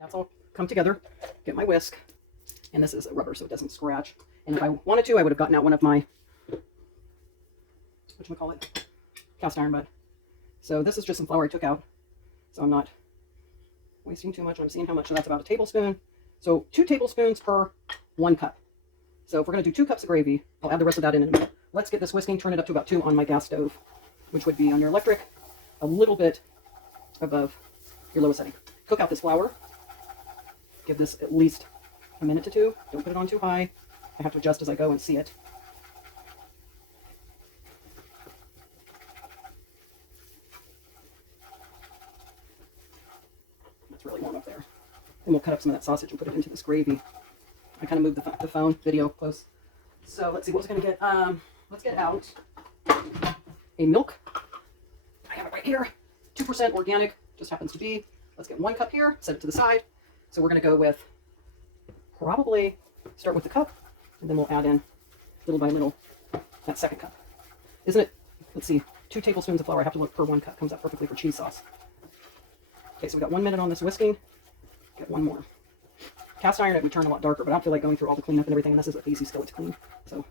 That's all come together. Get my whisk. And this is rubber so it doesn't scratch. And if I wanted to, I would have gotten out one of my, whatchamacallit, cast iron bud. So this is just some flour I took out. So I'm not wasting too much. I'm seeing how much, so that's about a tablespoon. So 2 tablespoons per 1 cup. So if we're going to do 2 cups of gravy, I'll add the rest of that in a minute. Let's get this whisking, turn it up to about 2 on my gas stove, which would be on your electric, a little bit above your lowest setting. Cook out this flour. Give this at least a minute to 2. Don't put it on too high. I have to adjust as I go and see it. That's really warm up there. Then we'll cut up some of that sausage and put it into this gravy. I kind of moved the phone video close. So let's see what was going to get. Let's get out a milk. I have it right here. 2% organic, just happens to be. Let's get 1 cup here, set it to the side. So we're going to go with, probably start with the cup, and then we'll add in little by little that second cup. Isn't it, let's see, 2 tablespoons of flour. I have to look per 1 cup. Comes out perfectly for cheese sauce. Okay, so we got 1 minute on this whisking. Get 1 more. Cast iron, it would turn a lot darker, but I don't feel like going through all the cleanup and everything, and this is an easy skillet to clean. So,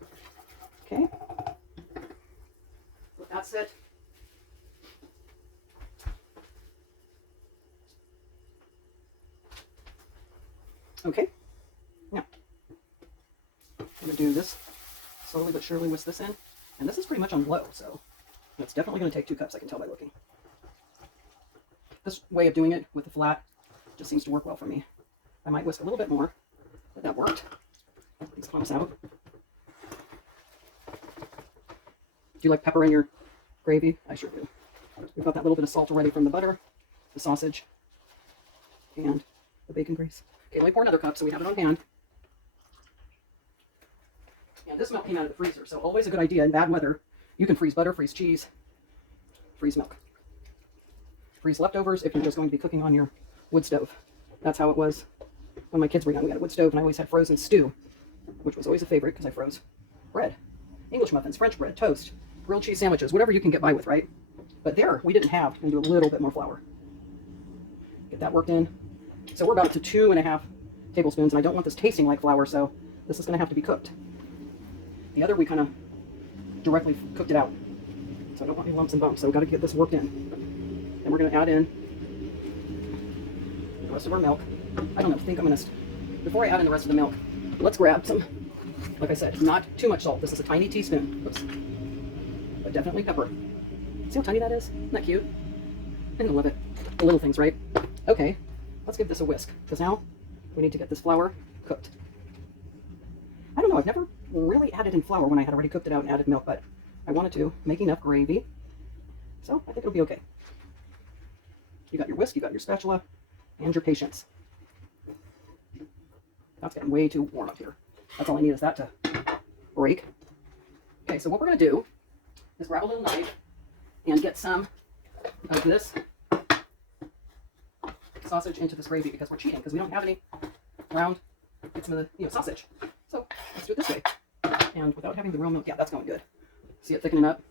okay. With that said, okay. Now, I'm going to do this slowly but surely, whisk this in. And this is pretty much on low, so it's definitely going to take 2 cups, I can tell by looking. This way of doing it with the flat just seems to work well for me. I might whisk a little bit more, but that worked. Get these clumps out. Do you like pepper in your gravy? I sure do. We've got that little bit of salt already from the butter, the sausage, and the bacon grease. Okay, let me pour another cup so we have it on hand. And this milk came out of the freezer, so always a good idea in bad weather. You can freeze butter, freeze cheese, freeze milk. Freeze leftovers if you're just going to be cooking on your wood stove. That's how it was when my kids were young. We had a wood stove, and I always had frozen stew, which was always a favorite because I froze bread. English muffins, French bread, toast, grilled cheese sandwiches, whatever you can get by with, right? But there, we didn't have, and do a little bit more flour. Get that worked in. So we're about to 2.5 tablespoons, and I don't want this tasting like flour, so this is going to have to be cooked. The other, we kind of directly cooked it out, so I don't want any lumps and bumps, so we've got to get this worked in. Then we're going to add in the rest of our milk. I don't know, before I add in the rest of the milk, let's grab some, like I said, not too much salt. This is a tiny teaspoon. Oops. But definitely pepper. See how tiny that is? Isn't that cute? I love it. The little things, right? Okay, let's give this a whisk, because now we need to get this flour cooked. I don't know, I've never really added in flour when I had already cooked it out and added milk, but I wanted to make enough gravy, so I think it'll be okay. You got your whisk, you got your spatula, and your patience. That's getting way too warm up here. That's all I need is that to break. Okay, so what we're going to do is grab a little knife and get some of this sausage into this gravy, because we're cheating, because we don't have any ground. Get some of the sausage. So let's do it this way. And without having the real milk, yeah, that's going good. See it thickening up?